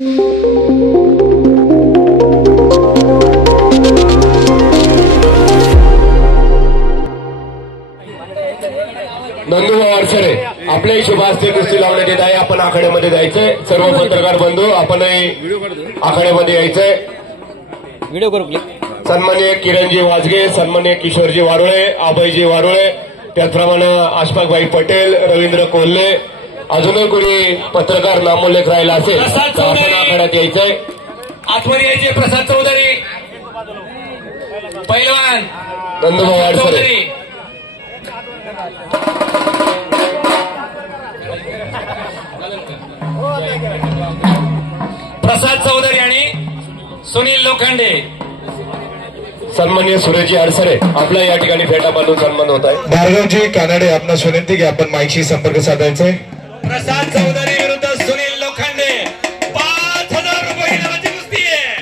नंदुभाऊ अडसरे आपल्याही शुभ हस्ते कुस्ती लावण्यात येत आहे. आपण आखाड्यामध्ये जायचंय. सर्व पत्रकार बंधू आपणही आखाड्यामध्ये यायचंय. व्हिडिओ करू क्लिक. सन्माननीय किरणजी वाजगे, सन्माननीय किशोरजी वारुळे, अभयजी वारुळे, त्याचप्रमाणे अशफाकभाई पटेल, रवींद्र कोल्हे, अजूनही कोणी पत्रकार नामोल्लेख राहिला असेल तर आपण आखाड्यात यायचंय. आतमध्ये यायचे. प्रसाद चौधरी पैलवान, नंदुभाऊ अडसरे. प्रसाद चौधरी आणि सुनील लोखंडे. सन्माननीय सुरेशजी अडसरे आपला या ठिकाणी फेटा बांधून सन्मान होत आहे. भार्गवजी कानडे आपणास विनंती की आपण माईकशी संपर्क साधायचे. प्रसाद चौधरी विरुद्ध सुनील लोखंडे. 5,000 रुपये इनामाची कुस्ती आहे.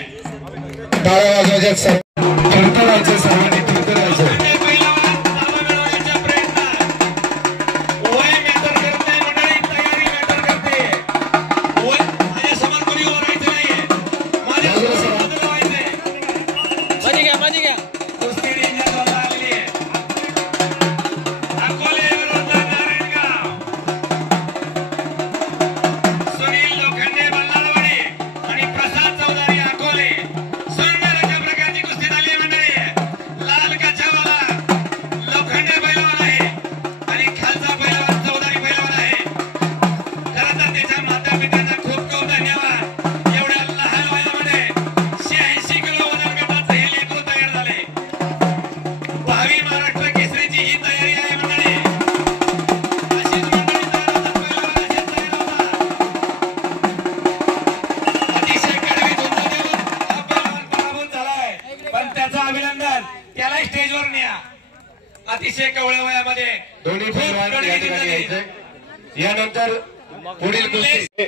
टाळ्या वाजवायच्या. सर्वांनी सर्वांनी अतिशय कवळ्या वयामध्ये दोन्ही पैलवान या ठिकाणी यायचे. यानंतर पुढील कुस्ती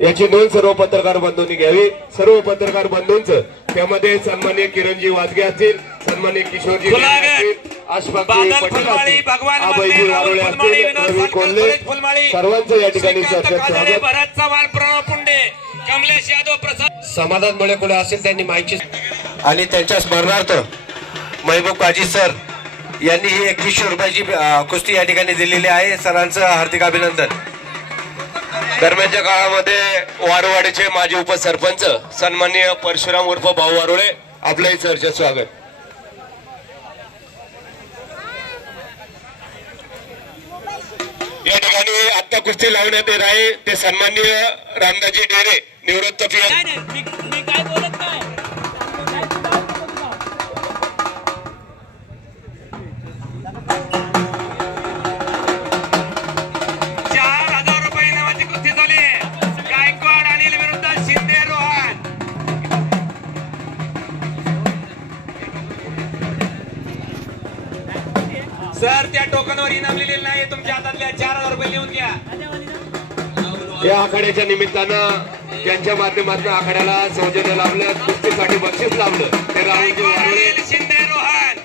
याची नोंद सर्व पत्रकार बंधूंनी घ्यावी. सर्व पत्रकार बंधूंचं त्यामध्ये सन्माननीय किरणजी वाजगे असतील, सन्माननीय किशोरजी असतील, अशफाकभाई पटेल असतील, अभयजी वारुळे असतील, रवी कोल्हे, सर्वांचं या ठिकाणी स्वागत. भरत चव्हाण, प्रणव पुंडे, कमलेश यादव, प्रसाद समाधान मुळे कोणी असेल त्यांनी माहिती आणि त्यांच्या स्मरणार्थ महबूब काजी सर यांनी ही 2100 रुपयाची कुस्ती या ठिकाणी दिलेली आहे. सरांचं हार्दिक अभिनंदन. दरम्यानच्या काळामध्ये वाडवाडीचे माजी उपसरपंच सन्माननीय परशुराम उर्फ भाऊ वारुळे आपलंही सरचे स्वागत. या ठिकाणी आता कुस्ती लावण्यात येत आहे ते सन्माननीय रामदाजी डेरे निवृत्त सर त्या टोकनवर इनाम लिहिलेलं नाही. तुमच्या हातातल्या 4,000 रुपये लिहून घ्या. या आखाड्याच्या निमित्तानं त्यांच्या माध्यमातून आखाड्याला सौजन्य लाभलं, कुस्तीसाठी बक्षीस लाभलं ते राहुलजी वारुळे. शिंदे रोहन.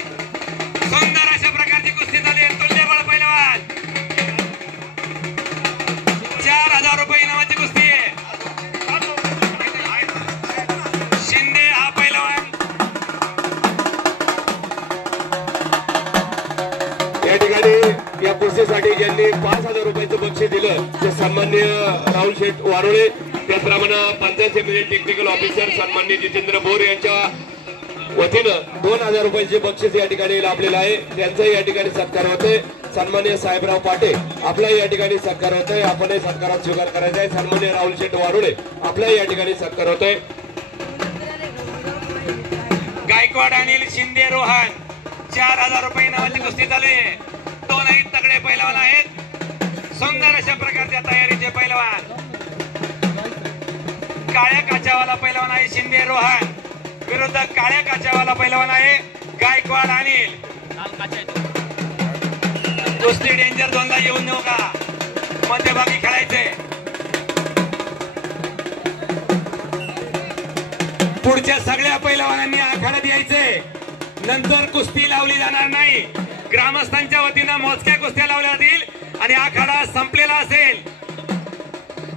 सुंदर अशा प्रकारची कुस्ती झाली. तुल्यबळ पैलवान. 4,000 रुपये इनामाची कुस्ती आहे. शिंदे हा पैलवान. या ठिकाणी या कुस्तीसाठी ज्यांनी 5,000 रुपयाचं बक्षीस दिलं ते सन्माननीय राहुल शेठ वारुळे, त्याचप्रमाणे पंचायत समिती टेक्निकल ऑफिसर सन्माननीय जितेंद्र बोर यांच्या वतीनं 2,000 रुपयाचे बक्षीस या ठिकाणी लाभलेलं आहे. त्यांचाही या ठिकाणी सत्कार होतोय. सन्माननीय साहेबराव पाटे आपलाही या ठिकाणी सत्कार होतोय. आपणही सत्कारात स्वीकार करायचा आहे. सन्माननीय राहुल शेठ वारुळे आपलाही या ठिकाणी सत्कार होतोय. गायकवाड अनिल शिंदे रोहन. 4,000 रुपये नावाची कुस्ती झाली. दोनही तगडे पैलवान आहेत. सुंदर अशा प्रकारच्या तयारीचे पैलवान. काळ्या काचावाला पैलवान आहे शिंदे रोहन विरुद्ध काळ्या काचावाला पैलवान आहे गायकवाड अनिल. कुस्ती डेंजर झोनला येऊन देऊ का? मध्यभागी खेळायचे. पुढच्या सगळ्या पैलवानांनी आखाड्यात यायचे. नंतर कुस्ती लावली जाणार नाही. ग्रामस्थांच्या वतीनं मोजक्या कुस्त्या लावल्या जातील आणि आखाडा संपलेला असेल.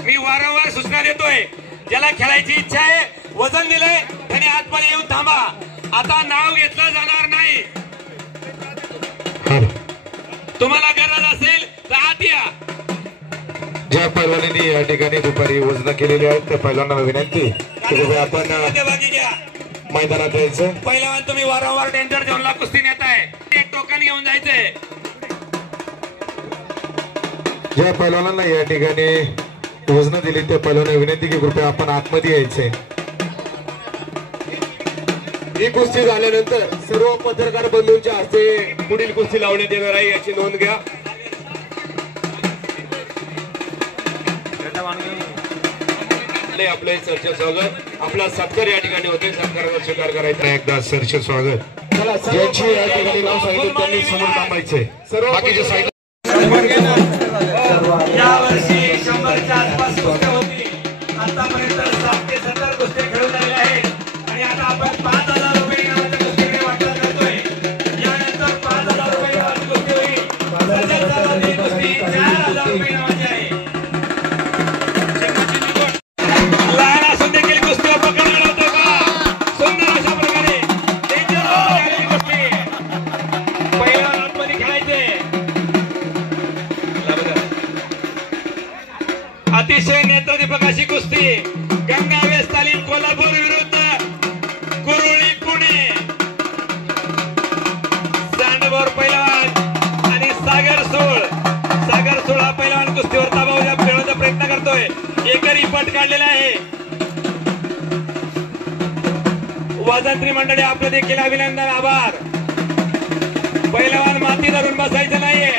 मी वारंवार सूचना देतोय. ज्याला खेळायची इच्छा आहे वजन दिलंय त्याने आतमध्ये येऊन थांबा. आता नाव घेतलं जाणार नाही. तुम्हाला गरज असेल तर आत या. ज्या पैलवानांनी या ठिकाणी दुपारी वजन केलेली आहेत त्या पैलवानांना विनंती की आपण भागी घ्या. मैदानात यायचं. पहिलवान तुम्ही वारंवार डेंजर झोनला कुस्ती नेताय. टोकन घेऊन जायचंय. ज्या पैलवानांना या ठिकाणी वजन दिली त्या पैलवानांना विनंती की कृपया आपण आतमध्ये यायचंय. ही कुस्ती झाल्यानंतर सर्व पत्रकार बंधूंच्या हस्ते पुढील कुस्ती लावण्यात येणार आहे याची नोंद घ्या. आपले सरचे स्वागत. आपला सत्कार या ठिकाणी होते. सत्काराचा स्वीकार करायचा. एकदा सरचे स्वागत. ज्यांची या ठिकाणी नाव सांगितलं त्यांनी समोर थांबायचंय. सर्व बाकीच्या साईड यावर्षी 100च्या आसपास कुस्त्या होती. आतापर्यंत 60 ते 70 कुस्त्या खेळून झालेल्या आहेत आणि आता आपण 5000 रुपये इनामाच्या कुस्तीकडे वाटचाल करतोय. यानंतर 5000 रुपये इनामाची कुस्ती होईल. सध्या सर्वाधिक कुस्ती 4000 रुपये इनामाची आहे. लहान असून देखील कुस्ती पकडला होतो का? सुंदर अशा प्रकारे डेंजर झालेली कुस्ती. पहिल्या राऊंडमध्ये खेळायचे. अतिशय नेत्रदीपक अशी कुस्ती. गंगा वेस्ट तालीम कोल्हापूर विरुद्ध कुरुळी पुणे. सांडभोर पैलवान आणि सागर सोळ हा पैलवान कुस्तीवर ताबा मिळवण्याचा प्रयत्न करतोय. एकरी पट काढलेला आहे. वाजंत्री मंडळी आपलं देखील अभिनंदन आभार. पैलवान माती धरून बसायचं नाहीये.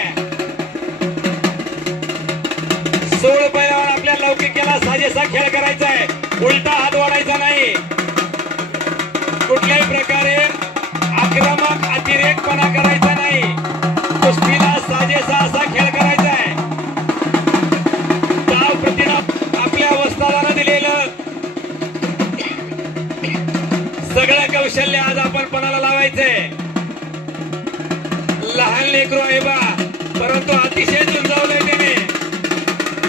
सोळ पैलवान आपल्या लौकिकेला साजेसा खेळ करायचा आहे. उलटा हात वाढायचा नाही. कुठल्याही प्रकारे आक्रमक अतिरेकपणा करायचा नाही. कुस्तीला साजेसा असा खेळ करायचा आहे. डाव प्रतिडाव आपल्या वस्तादानं दिलेलं सगळं कौशल्य आज आपण पणाला लावायचंय. लहान लेकरू आहे बा परंतु अतिशय झुंजावलंय त्याने.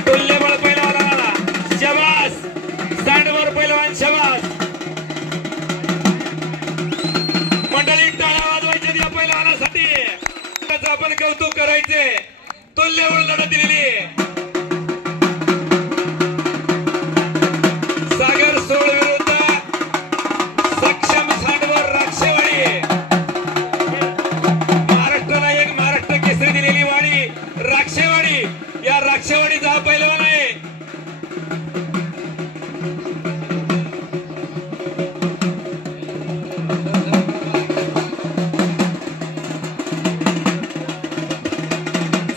तुल्यबळ पैलवानाला शबास. सांडवर पैलवान शबास. मंडळी टाळ्या वाजवायच्या या पैलवानासाठी. त्याचं आपण कौतुक करायचे. तुल्यबळ लढत दिलेली. सागर सोळ विरुद्ध सक्षम सांडवर राक्षेवाडी. महाराष्ट्राला एक महाराष्ट्र केसरी दिलेली वाडी राक्षेवाडी. या राक्षेवाडीचा हा पैलवान आहे.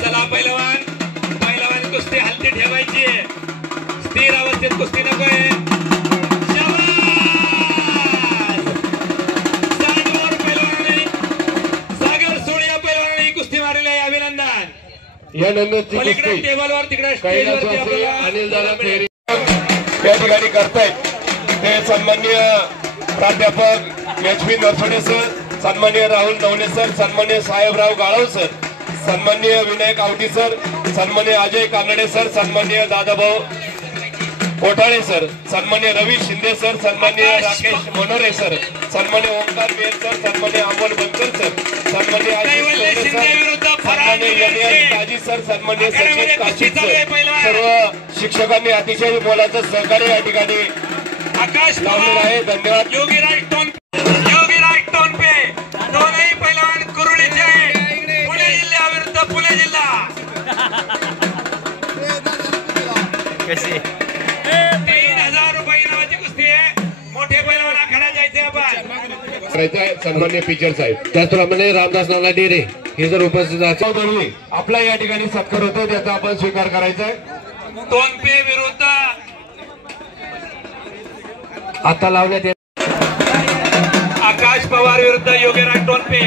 चला पैलवान कुस्ती हलती ठेवायची. स्थिर अवस्थेत कुस्ती नकोय. सांडवर पैलवानाने सागर सोळ या पैलवानाने ही कुस्ती मारलेली आहे. अभिनंदन. यानंतर पलीकडे टेबलवर तिकडे स्टेजवरती अनिल दादा फेरी या ठिकाणी करतायत. ते सन्माननीय प्राध्यापक एच.व्ही. नरसोडे सर, सन्माननीय राहुल नवले सर, सन्माननीय साहेबराव गाळव सर, सन्माननीय विनायक आवटी सर, सन्माननीय अजय कानडे सर, सन्माननीय दादाभाऊ कोठाळे सर, सन्माननीय रवी शिंदे सर, सन्माननीय राकेश मनोरे सर, सन्माननीय ओंकार मेर सर, सन्माननीय अमोल बनकर सर, सन्माननीय अजित सर, सन्माननीय यनियन काजी सर, सन्माननीय सचिन काशीद सर, सर्व शिक्षकांनी अतिशय मोलाचं सहकार्य या ठिकाणी आकाश लावलेलं आहे. धन्यवाद. योगीराज टोनपे दोनही पैलवान कुरुळीचे आहे. पुणे जिल्ह्याविरुद्ध पुणे जिल्हा. कशी 3000 रुपये नावाची कुस्ती आहे. मोठे पैलवान आखाड्यात जायचे आपण. करायचंय. सन्माननीय पिचर साहेब, त्याचप्रमाणे रामदास नाना डेरे हे जर उपस्थित असतील आपला या ठिकाणी सत्कार होतो त्याचा आपण स्वीकार करायचा आहे. टोनपे विरुद्ध आता लावण्यात येत आकाश पवार विरुद्ध योगीराज टोनपे.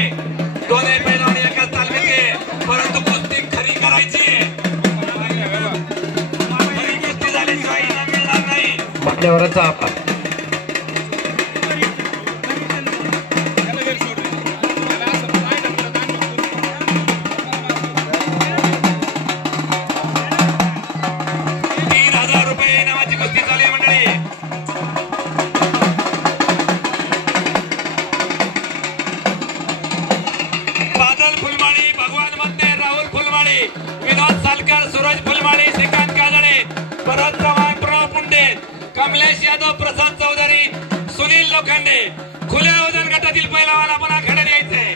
दोन्ही पैलवान एकाच तालमीचे परंतु कुस्ती खरी करायची. खरी कुस्ती झाल्याशिवाय इनाम मिळणार नाही. मान्यवरांचा आभार. ₹3000 इनामाची कुस्ती चालू आहे मंडळी. कमलेश यादव, प्रसाद चौधरी, सुनील लोखंडे. खुल्या वजन गटातील पैलवान आपण आखाड्यात यायचंय.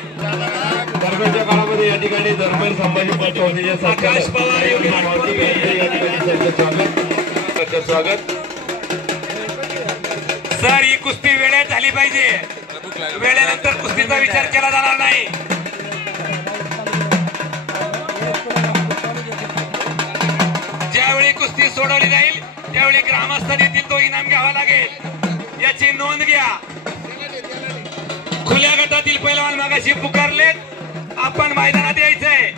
दरम्यानच्या काळामध्ये या ठिकाणी धर्मेंद्र संभाजी पटवर्धन, आकाश पवार, योगीराज कोळपे. या ठिकाणी स्वागत. सर, ही कुस्ती वेळेत झाली पाहिजे. वेळेनंतर कुस्तीचा विचार केला जाणार नाही. ज्यावेळी कुस्ती सोडवली जाईल त्यावेळी ग्रामस्थ येथील तो इनाम घ्यावा लागेल, याची नोंद घ्या. खुल्या गटातील पैलवान मागाशी पुकारलेत, आपण मैदानात यायचंय.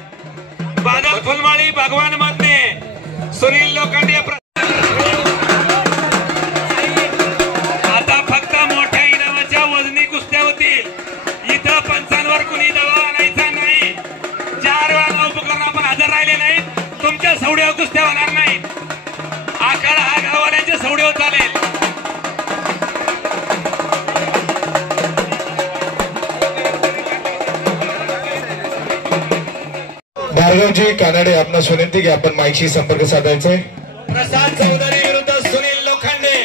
बादल फुलमाळी, भगवान मातने, सुनील लोखंडे. आता फक्त मोठ्या इनामाच्या वजनी कुस्त्या होतील. इथं पंचांवर कुणी दबाव आणायचा नाही. 4 वेळा उपकरण आपण हजर राहिले नाहीत, तुमच्या सवड्यावर कुस्त्या होणार नाहीत. आखाडा हा गाववाल्यांच्या सवड्यावर चालेल. भार्गवजी कानडे आपणास विनंती की आपण माईकशी संपर्क साधायचा आहे. प्रसाद चौधरी विरुद्ध सुनील लोखंडे.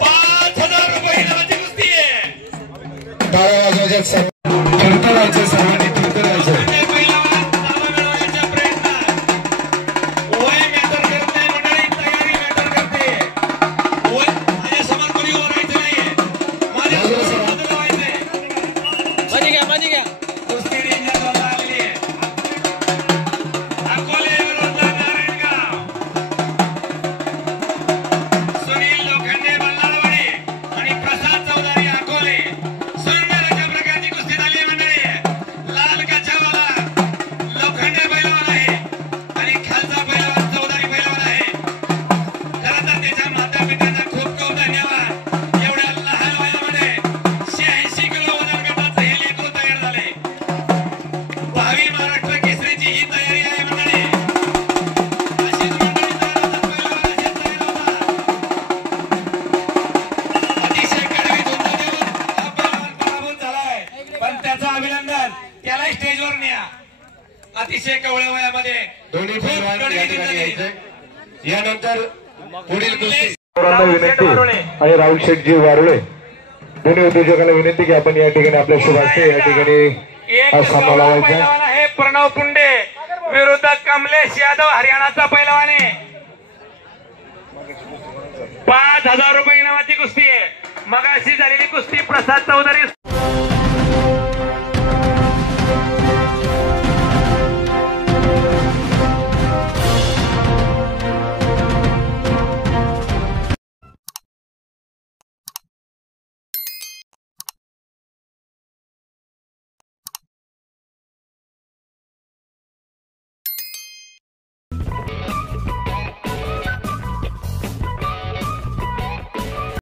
5,000 रुपये इनामाची कुस्ती आहे. टाळ्या वाजवायच्या. फिरतं राहायचं, सर्वांनी फिरतं राहायचं. त्याला स्टेजवर न्या. अतिशय कवळ्या वयामध्ये दोन्ही पैलवान या ठिकाणी यायचे. यानंतर पुढील कुस्ती विनंती आणि राहुल शेठजी वारुळे दोन्ही उद्योजकांना विनंती की आपण या ठिकाणी आपल्या शुभार्थे या ठिकाणी सामना लावायचा. आहे. प्रणव पुंडे विरुद्ध कमलेश यादव, हरियाणाचा पैलवान आहे. 5,000 रुपये इनामाची कुस्ती आहे. मगाशी झालेली कुस्ती प्रसाद चौधरी